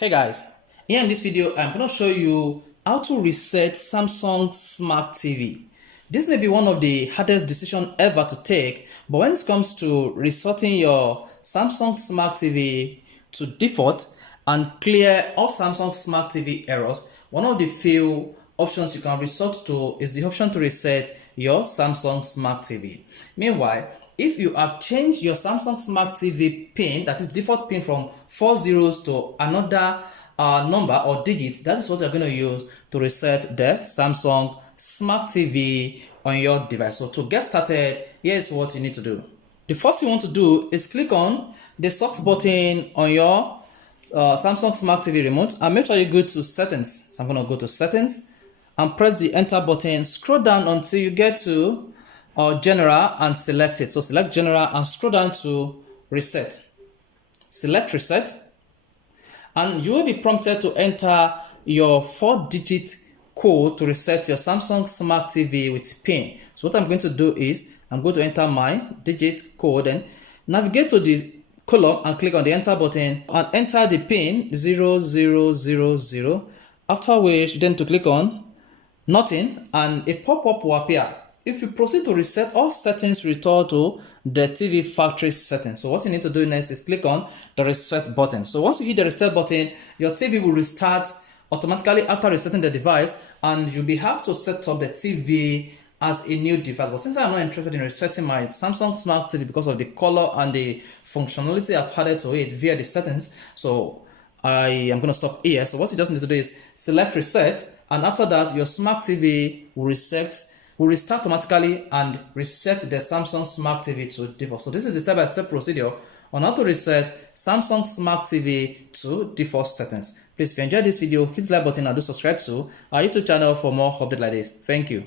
Hey guys, here in this video I'm going to show you how to reset Samsung Smart TV. This may be one of the hardest decisions ever to take, but when it comes to resetting your Samsung Smart TV to default and clear all Samsung Smart TV errors, one of the few options you can resort to is the option to reset your Samsung Smart TV. Meanwhile, if you have changed your Samsung Smart TV pin, that is default pin from 4 zeros to another number or digits, that is what you're going to use to reset the Samsung Smart TV on your device. So to get started, here's what you need to do. The first thing you want to do is click on the socks button on your Samsung Smart TV remote and make sure you go to settings. So I'm going to go to settings and press the enter button. Scroll down until you get to general and select it. So select general and scroll down to reset. Select reset and you will be prompted to enter your 4-digit code to reset your Samsung Smart TV with PIN. So what I'm going to do is I'm going to enter my digit code and navigate to the column and click on the enter button and enter the PIN 0000, after which you then to click on nothing and a pop-up will appear. If you proceed to reset, all settings return to the TV factory settings. So what you need to do next is click on the reset button. So once you hit the reset button, your TV will restart automatically after resetting the device and you'll be asked to set up the TV as a new device. But since I'm not interested in resetting my Samsung Smart TV because of the color and the functionality I've added to it via the settings, so I am going to stop here. So what you just need to do is select reset, and after that your Smart TV will restart automatically and reset the Samsung Smart TV to default. So this is the step-by-step procedure on how to reset Samsung Smart TV to default settings. Please, if you enjoyed this video, hit the like button and do subscribe to our YouTube channel for more updates like this. Thank you.